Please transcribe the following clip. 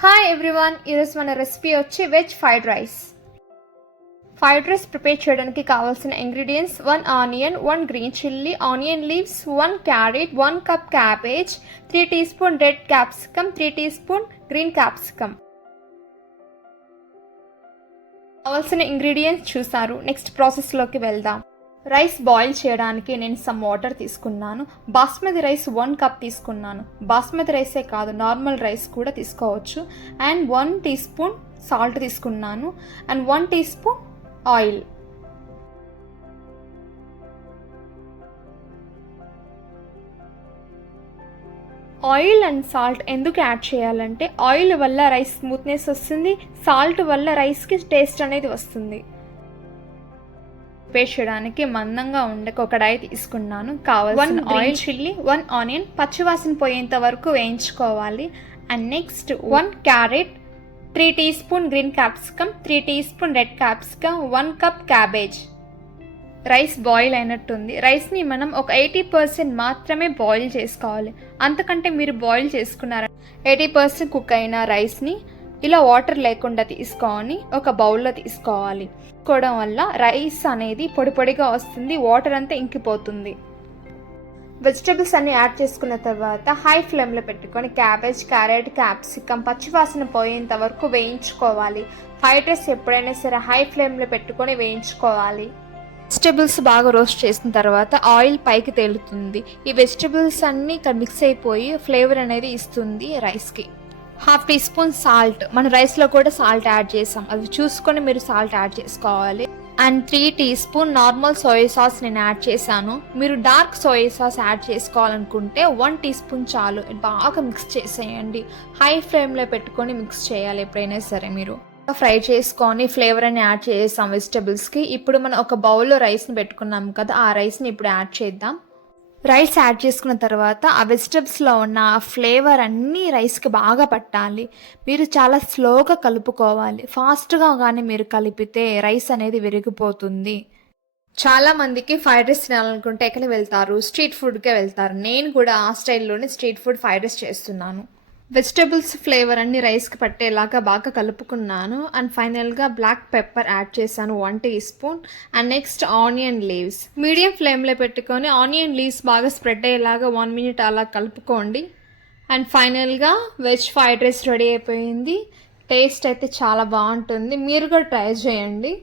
Hi everyone ఈరోజు మన recipe వచ్చి veg fried rice fried rice prepare చేయడానికి కావాల్సిన ingredients one onion one green chilli onion leaves one carrot one cup cabbage three teaspoon red capsicum three teaspoon green capsicum కావాల్సిన ingredients చూసారు. Next ప్రాసెస్లోకి వెళ్దాం. Rice boil చేయడానికి నేను some water తీసుకున్నాను. Basmati rice one cup తీసుకున్నాను. బాస్మతి రైసే కాదు నార్మల్ రైస్ కూడా తీసుకోవచ్చు. And one teaspoon salt తీసుకున్నాను. And one teaspoon oil oil and salt ఎందుకు యాడ్ చేయాలంటే ఆయిల్ వల్ల రైస్ స్మూత్నెస్ వస్తుంది సాల్ట్ వల్ల రైస్కి టేస్ట్ అనేది వస్తుంది. చేయడానికి మందంగా ఉండే ఒక కడాయి తీసుకున్నాను. కావాల్సిన ఆయిల్ చిల్లీ వన్ ఆనియన్ పచ్చివాసన పోయేంత వరకు వేయించుకోవాలి. And next one carrot three teaspoon green capsicum three teaspoon red capsicum one cup cabbage rice boil అయినట్టుంది రైస్ని మనం ఒక ఎయిటీ పర్సెంట్ మాత్రమే బాయిల్ చేసుకోవాలి. అంతకంటే మీరు బాయిల్ చేసుకున్నార ఎయిటీ పర్సెంట్ కుక్ అయిన రైస్ని ఇలా వాటర్ లేకుండా తీసుకొని ఒక బౌల్లో తీసుకోవాలి. తీసుకోవడం వల్ల రైస్ అనేది పొడి పొడిగా వస్తుంది వాటర్ అంతా ఇంకిపోతుంది. వెజిటబుల్స్ అన్ని యాడ్ చేసుకున్న తర్వాత హై ఫ్లేమ్లో పెట్టుకొని క్యాబేజ్ క్యారెట్ క్యాప్సికమ్ పచ్చివాసన పోయేంత వరకు వేయించుకోవాలి. ఫ్రైడ్ రైస్ ఎప్పుడైనా సరే హై ఫ్లేమ్లో పెట్టుకొని వేయించుకోవాలి. వెజిటేబుల్స్ బాగా రోస్ట్ చేసిన తర్వాత ఆయిల్ పైకి తేలుతుంది. ఈ వెజిటేబుల్స్ అన్నీ ఇక్కడ మిక్స్ అయిపోయి ఫ్లేవర్ అనేది ఇస్తుంది రైస్కి. Half teaspoon salt. మన రైస్లో కూడా సాల్ట్ యాడ్ చేసాం. అది చూసుకొని మీరు సాల్ట్ యాడ్ చేసుకోవాలి. And three teaspoon normal soya sauce నేను యాడ్ చేశాను. మీరు డార్క్ సోయా సాస్ యాడ్ చేసుకోవాలనుకుంటే వన్ టీ స్పూన్ చాలు. బాగా మిక్స్ చేసేయండి. హై ఫ్లేమ్లో పెట్టుకొని మిక్స్ చేయాలి ఎప్పుడైనా సరే మీరు. ఫ్రై చేసుకొని ఫ్లేవర్ అని యాడ్ చేసాం వెజిటబుల్స్కి. ఇప్పుడు మనం ఒక బౌల్లో రైస్ని పెట్టుకున్నాం కదా ఆ రైస్ని ఇప్పుడు యాడ్ చేద్దాం. రైస్ యాడ్ చేసుకున్న తర్వాత ఆ వెజిటబుల్స్లో ఉన్న ఆ ఫ్లేవర్ అన్నీ రైస్కి బాగా పట్టాలి. మీరు చాలా స్లోగా కలుపుకోవాలి. ఫాస్ట్గా కానీ మీరు కలిపితే రైస్ అనేది విరిగిపోతుంది. చాలా మందికి ఫ్రైడ్ రైస్ తినాలనుకుంటే ఎక్కడ వెళ్తారు? స్ట్రీట్ ఫుడ్కే వెళ్తారు. నేను కూడా ఆ స్టైల్లోనే స్ట్రీట్ ఫుడ్ ఫ్రైడ్ రైస్ చేస్తున్నాను. వెజిటబుల్స్ ఫ్లేవర్ అన్ని రైస్కి పట్టేలాగా బాగా కలుపుకున్నాను. అండ్ ఫైనల్గా బ్లాక్ పెప్పర్ యాడ్ చేశాను one teaspoon. And next onion leaves. Medium ఫ్లేమ్లో పెట్టుకొని ఆనియన్ లీవ్స్ బాగా స్ప్రెడ్ అయ్యేలాగా వన్ మినిట్ అలా కలుపుకోండి. అండ్ ఫైనల్గా వెజ్ ఫ్రైడ్ రైస్ రెడీ అయిపోయింది. టేస్ట్ అయితే చాలా బాగుంటుంది. మీరు కూడా ట్రై చేయండి.